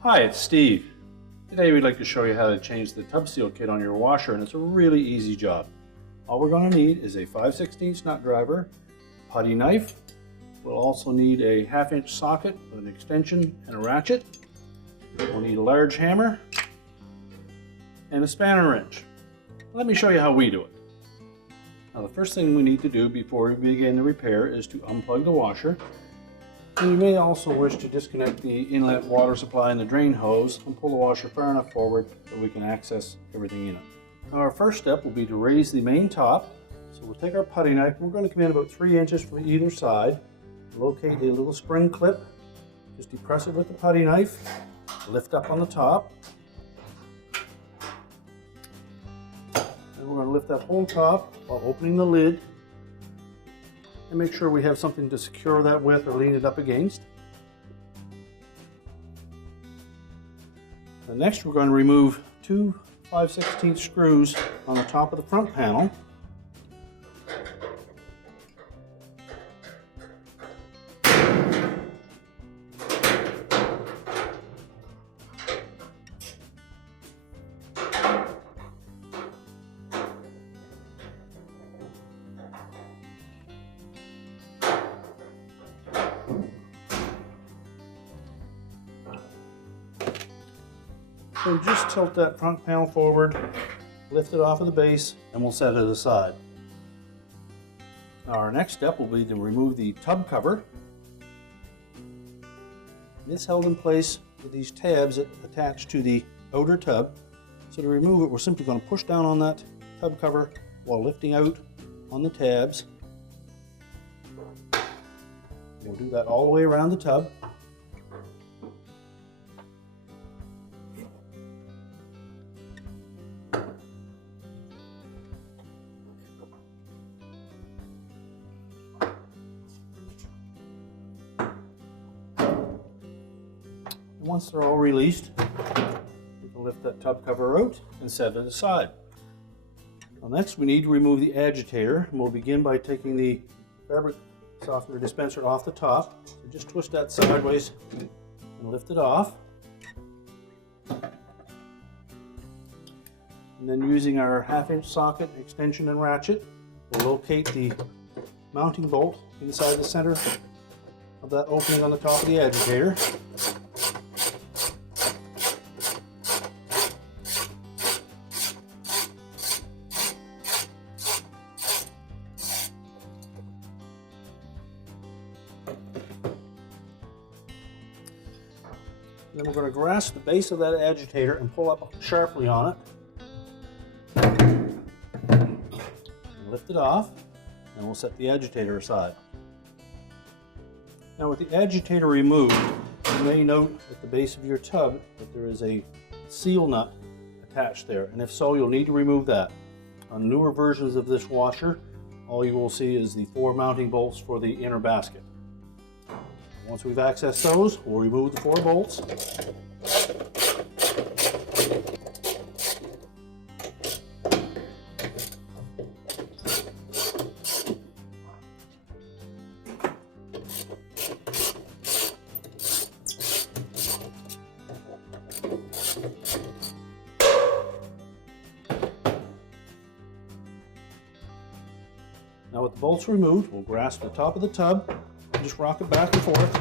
Hi, it's Steve. Today we'd like to show you how to change the tub seal kit on your washer, and it's a really easy job. All we're going to need is a 5/16 nut driver, putty knife. We'll also need a 1/2-inch socket with an extension and a ratchet. We'll need a large hammer and a spanner wrench. Let me show you how we do it. Now the first thing we need to do before we begin the repair is to unplug the washer. And you may also wish to disconnect the inlet water supply and the drain hose and pull the washer far enough forward so we can access everything in it. Now our first step will be to raise the main top. So we'll take our putty knife, and we're going to come in about 3 inches from either side. Locate a little spring clip, just depress it with the putty knife, lift up on the top. And we're going to lift that whole top while opening the lid. And make sure we have something to secure that with or lean it up against. And next we're going to remove 2 5/16 screws on the top of the front panel. So just tilt that front panel forward, lift it off of the base, and we'll set it aside. Now our next step will be to remove the tub cover. It's held in place with these tabs that attach to the outer tub. So to remove it, we're simply going to push down on that tub cover while lifting out on the tabs. We'll do that all the way around the tub. Once they're all released, we can lift that tub cover out and set it aside. Now next we need to remove the agitator, and we'll begin by taking the fabric softener dispenser off the top. So just twist that sideways and lift it off. And then using our 1/2-inch socket, extension, and ratchet, we'll locate the mounting bolt inside the center of that opening on the top of the agitator. Then we're going to grasp the base of that agitator and pull up sharply on it. And lift it off, and we'll set the agitator aside. Now with the agitator removed, you may note at the base of your tub that there is a seal nut attached there, and if so, you'll need to remove that. On newer versions of this washer, all you will see is the 4 mounting bolts for the inner basket. Once we've accessed those, we'll remove the 4 bolts. Now with the bolts removed, we'll grasp the top of the tub, just rock it back and forth,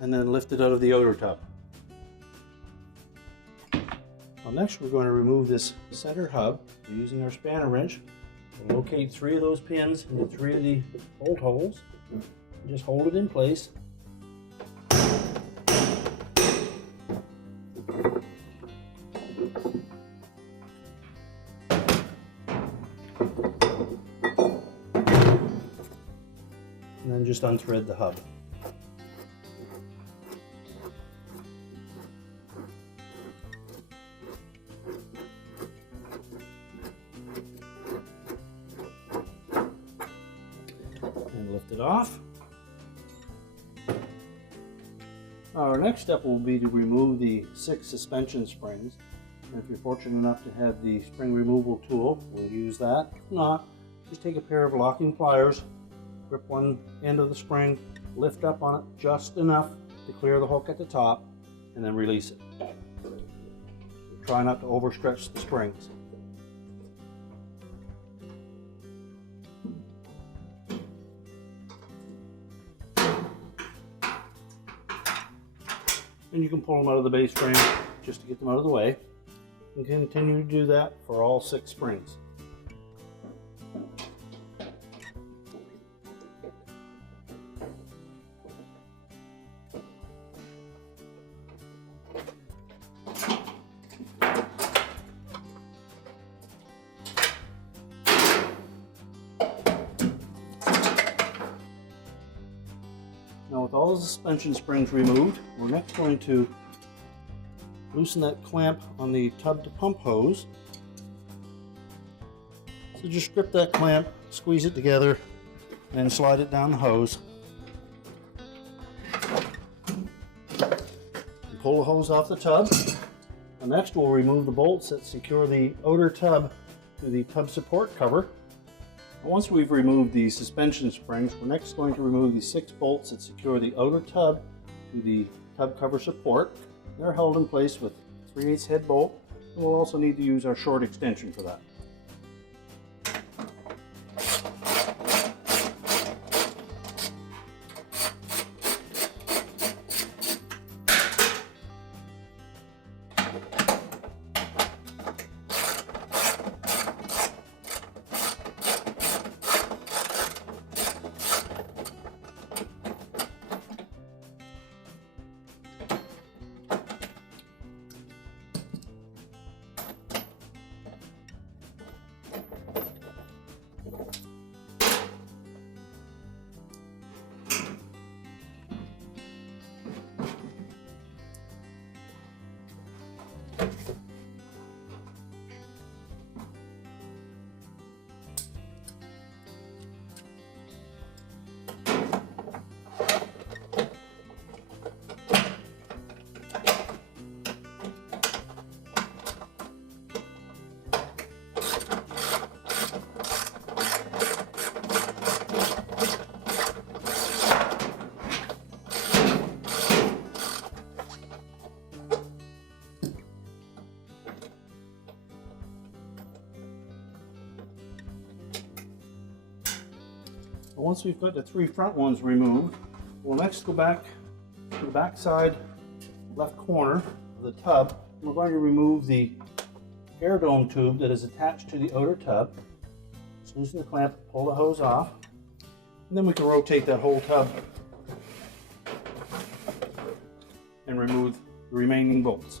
and then lift it out of the outer tub. Well, next we're going to remove this center hub using our spanner wrench. We'll locate 3 of those pins into 3 of the bolt holes, and just hold it in place. And then just unthread the hub. And lift it off. Our next step will be to remove the 6 suspension springs. And if you're fortunate enough to have the spring removal tool, we'll use that. If not, just take a pair of locking pliers, grip one end of the spring, lift up on it just enough to clear the hook at the top, and then release it. Try not to overstretch the springs. And you can pull them out of the base frame just to get them out of the way. And continue to do that for all 6 springs. Now with all the suspension springs removed, we're next going to loosen that clamp on the tub to pump hose. So just grip that clamp, squeeze it together, and slide it down the hose. And pull the hose off the tub. And next we'll remove the bolts that secure the outer tub to the tub support cover. Once we've removed the suspension springs, we're next going to remove the 6 bolts that secure the outer tub to the tub cover support. They're held in place with 3/8 head bolt, and we'll also need to use our short extension for that. Once we've got the 3 front ones removed, we'll next go back to the back side left corner of the tub. We're going to remove the air dome tube that is attached to the outer tub. Just loosen the clamp, pull the hose off, and then we can rotate that whole tub and remove the remaining bolts.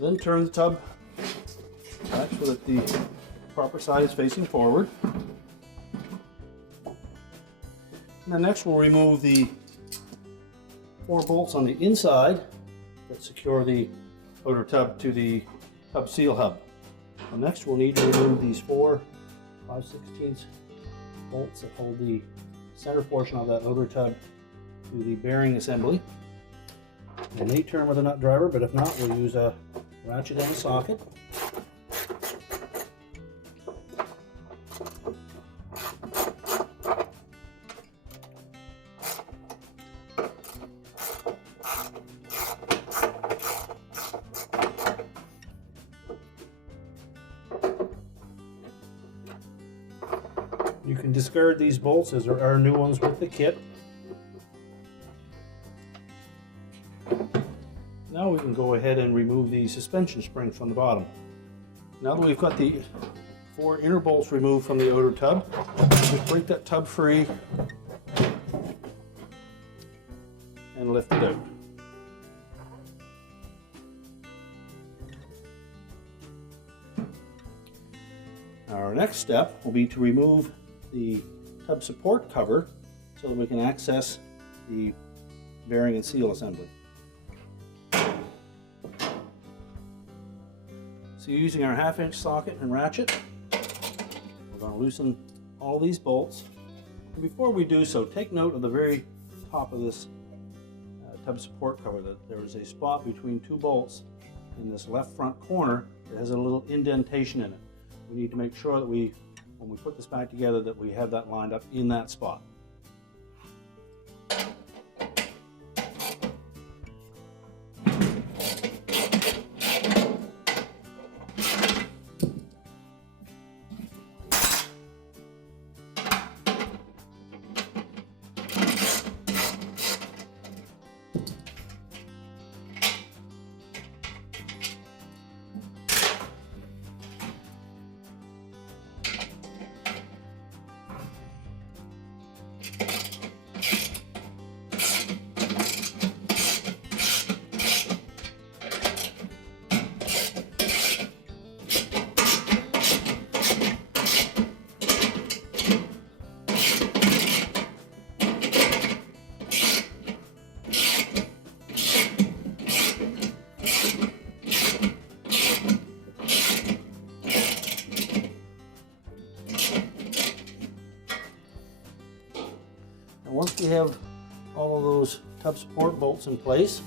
Then turn the tub back so that the proper side is facing forward. And then next we'll remove the 4 bolts on the inside that secure the outer tub to the tub seal hub. And next we'll need to remove these 4 5/16 bolts that hold the center portion of that outer tub to the bearing assembly. It may turn with a nut driver, but if not, we'll use a ratchet and a socket. You can discard these bolts as there are new ones with the kit. Now we can go ahead and remove the suspension springs from the bottom. Now that we've got the 4 inner bolts removed from the outer tub, just break that tub free lift it out. Our next step will be to remove the tub support cover so that we can access the bearing and seal assembly. So using our 1/2-inch socket and ratchet, we're going to loosen all these bolts. And before we do so, take note of the very top of this tub support cover, that there is a spot between two bolts in this left front corner that has a little indentation in it. We need to make sure that when we put this back together, that we have that lined up in that spot. Once we have all of those tub support bolts in place,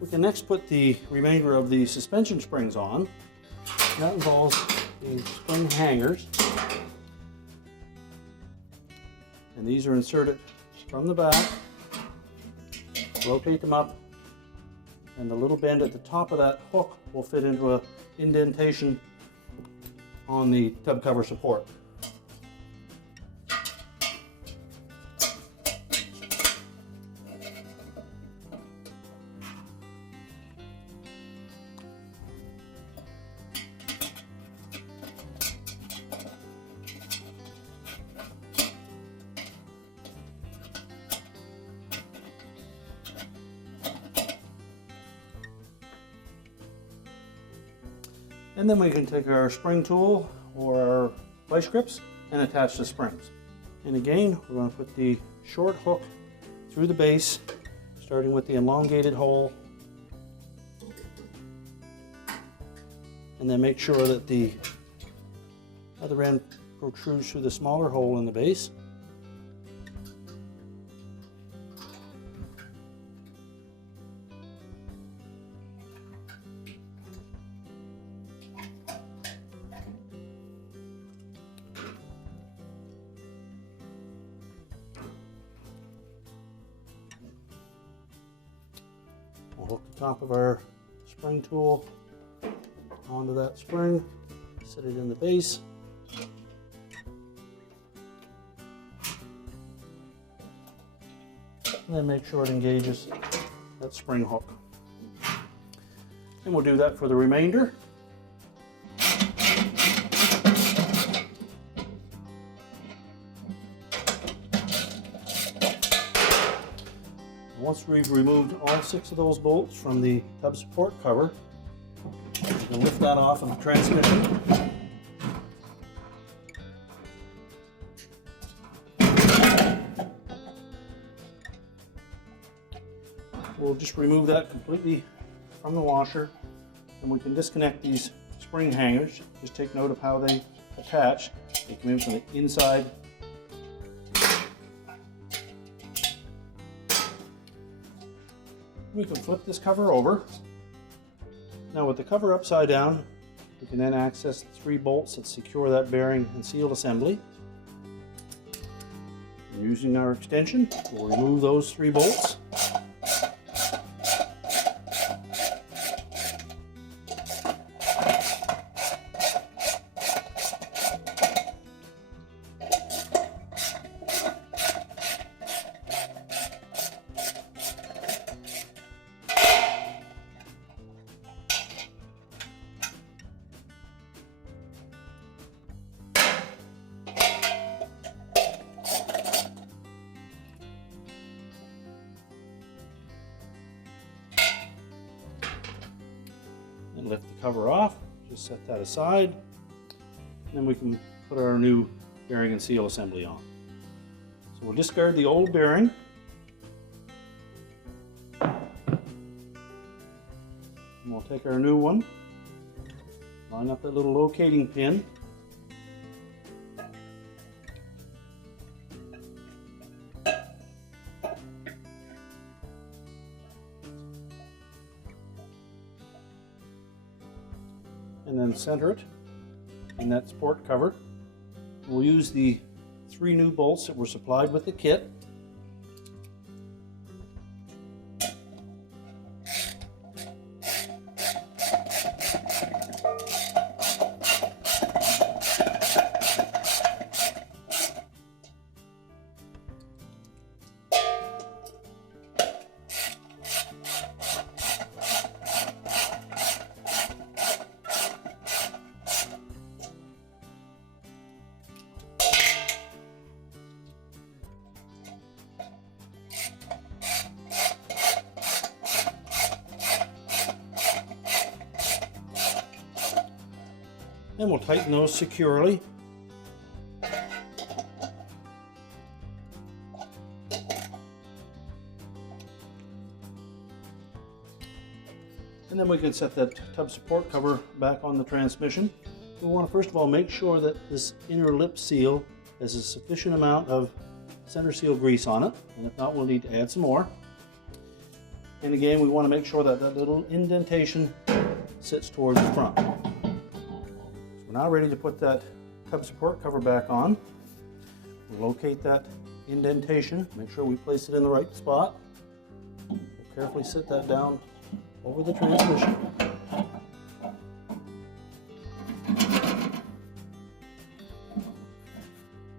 we can next put the remainder of the suspension springs on. That involves the spring hangers, and these are inserted from the back. Rotate them up, and the little bend at the top of that hook will fit into an indentation on the tub cover support. And then we can take our spring tool or our vice grips and attach the springs. And again, we're going to put the short hook through the base, starting with the elongated hole, and then make sure that the other end protrudes through the smaller hole in the base. We'll hook the top of our spring tool onto that spring, set it in the base, and then make sure it engages that spring hook. And we'll do that for the remainder. Once we've removed all 6 of those bolts from the tub support cover, we can lift that off of the transmission. We'll just remove that completely from the washer, and we can disconnect these spring hangers. Just take note of how they attach. They come in from the inside. We can flip this cover over. Now with the cover upside down, we can then access the 3 bolts that secure that bearing and seal assembly. And using our extension, we'll remove those 3 bolts. and lift the cover off. Just set that aside. Then we can put our new bearing and seal assembly on. So we'll discard the old bearing. And we'll take our new one, line up that little locating pin. And then center it in that support cover. We'll use the 3 new bolts that were supplied with the kit. Then we'll tighten those securely. And then we can set that tub support cover back on the transmission. We want to first of all make sure that this inner lip seal has a sufficient amount of center seal grease on it, and if not, we'll need to add some more. And again, we want to make sure that that little indentation sits towards the front. We're now ready to put that tub support cover back on. We'll locate that indentation, make sure we place it in the right spot. We'll carefully sit that down over the transmission.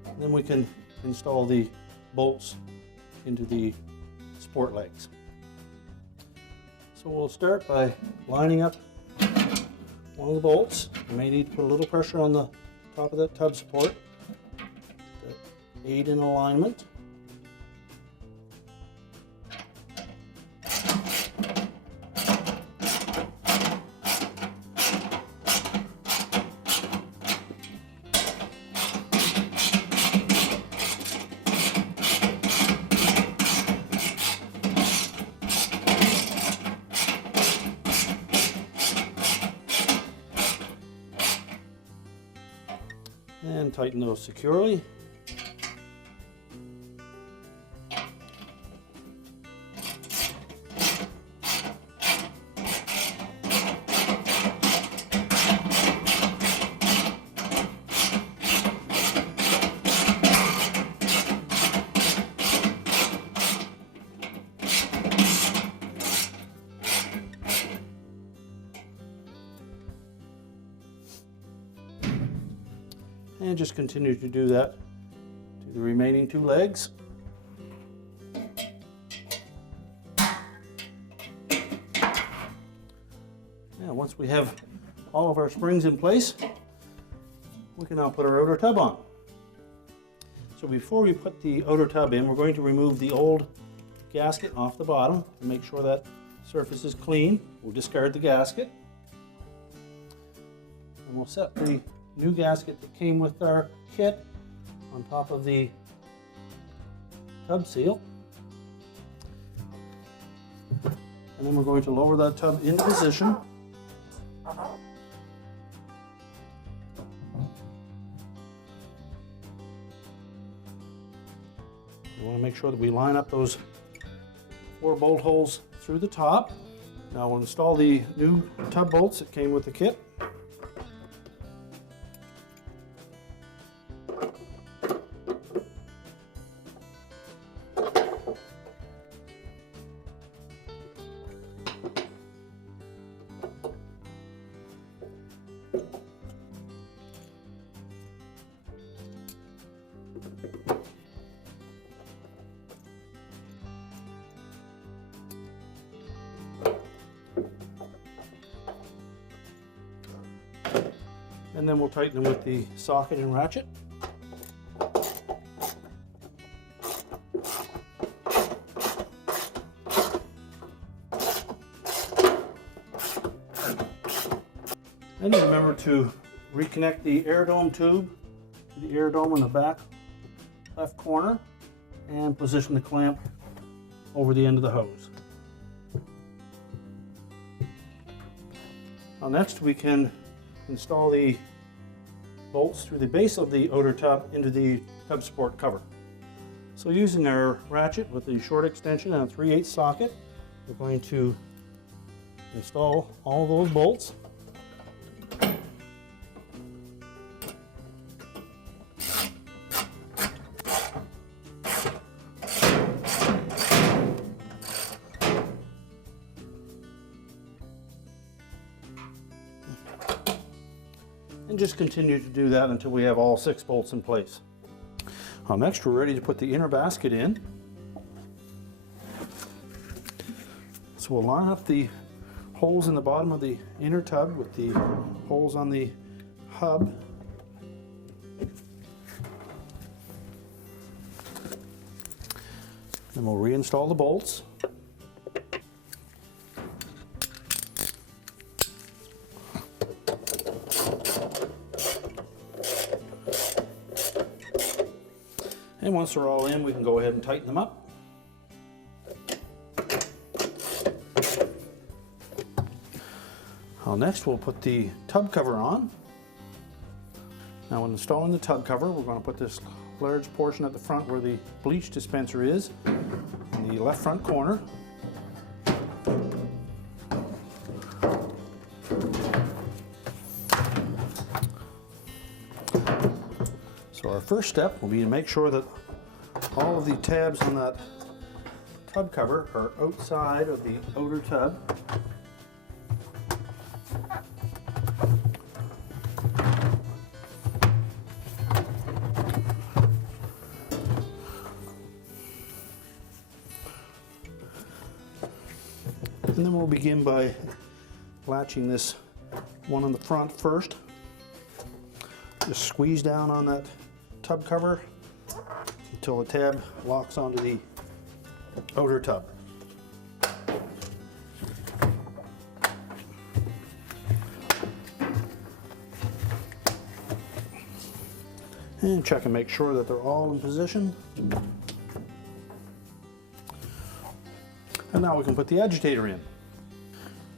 And then we can install the bolts into the support legs. So we'll start by lining up one of the bolts. You may need to put a little pressure on the top of that tub support to aid in alignment. And tighten those securely. And just continue to do that to the remaining 2 legs. Now, once we have all of our springs in place, we can now put our outer tub on. So before we put the outer tub in, we're going to remove the old gasket off the bottom and make sure that surface is clean. We'll discard the gasket. And we'll set the new gasket that came with our kit on top of the tub seal. And then we're going to lower that tub into position. We want to make sure that we line up those 4 bolt holes through the top. Now we'll install the new tub bolts that came with the kit. And then we'll tighten them with the socket and ratchet. And remember to reconnect the air dome tube to the air dome in the back left corner and position the clamp over the end of the hose. Now next we can install the bolts through the base of the outer tub into the tub support cover. So using our ratchet with the short extension and a 3/8 socket, we're going to install all those bolts. And just continue to do that until we have all 6 bolts in place. Next we're ready to put the inner basket in. So we'll line up the holes in the bottom of the inner tub with the holes on the hub. Then we'll reinstall the bolts. And once they're all in, we can go ahead and tighten them up. Next we'll put the tub cover on. Now when installing the tub cover, we're going to put this large portion at the front where the bleach dispenser is, in the left front corner. So our first step will be to make sure that all of the tabs on that tub cover are outside of the outer tub. And then we'll begin by latching this one on the front first. Just squeeze down on that tub cover until the tab locks onto the outer tub. And check and make sure that they're all in position. And now we can put the agitator in.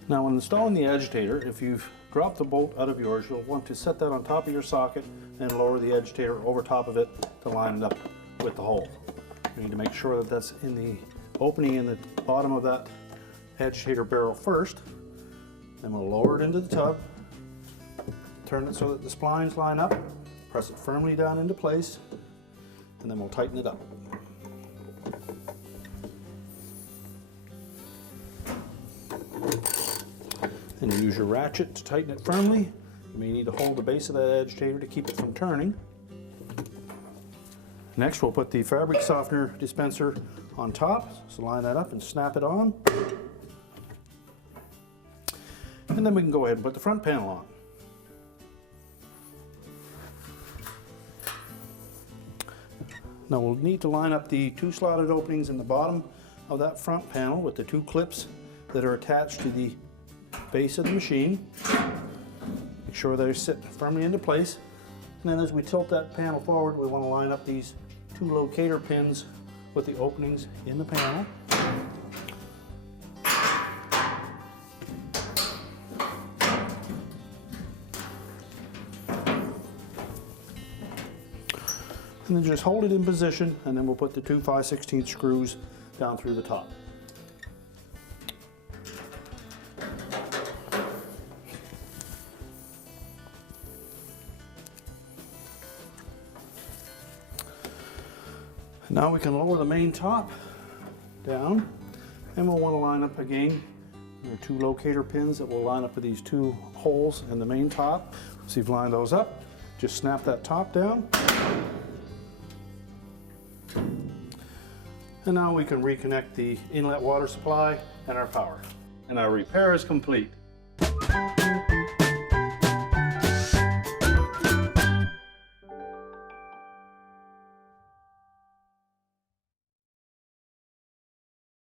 Now when installing the agitator, if you've dropped the bolt out of yours, you'll want to set that on top of your socket and lower the agitator over top of it to line it up with the hole. You need to make sure that that's in the opening in the bottom of that agitator barrel first. Then we'll lower it into the tub, turn it so that the splines line up, press it firmly down into place, and then we'll tighten it up. And use your ratchet to tighten it firmly. You may need to hold the base of that agitator to keep it from turning. Next we'll put the fabric softener dispenser on top, so line that up and snap it on. And then we can go ahead and put the front panel on. Now we'll need to line up the 2 slotted openings in the bottom of that front panel with the 2 clips that are attached to the base of the machine. Make sure they sit firmly into place. And then as we tilt that panel forward, we want to line up these 2 locator pins with the openings in the panel. And then just hold it in position, and then we'll put the 2 5/16 screws down through the top. Now we can lower the main top down, and we'll want to line up again. There are 2 locator pins that will line up with these 2 holes in the main top. So you've lined those up. Just snap that top down. And now we can reconnect the inlet water supply and our power. And our repair is complete.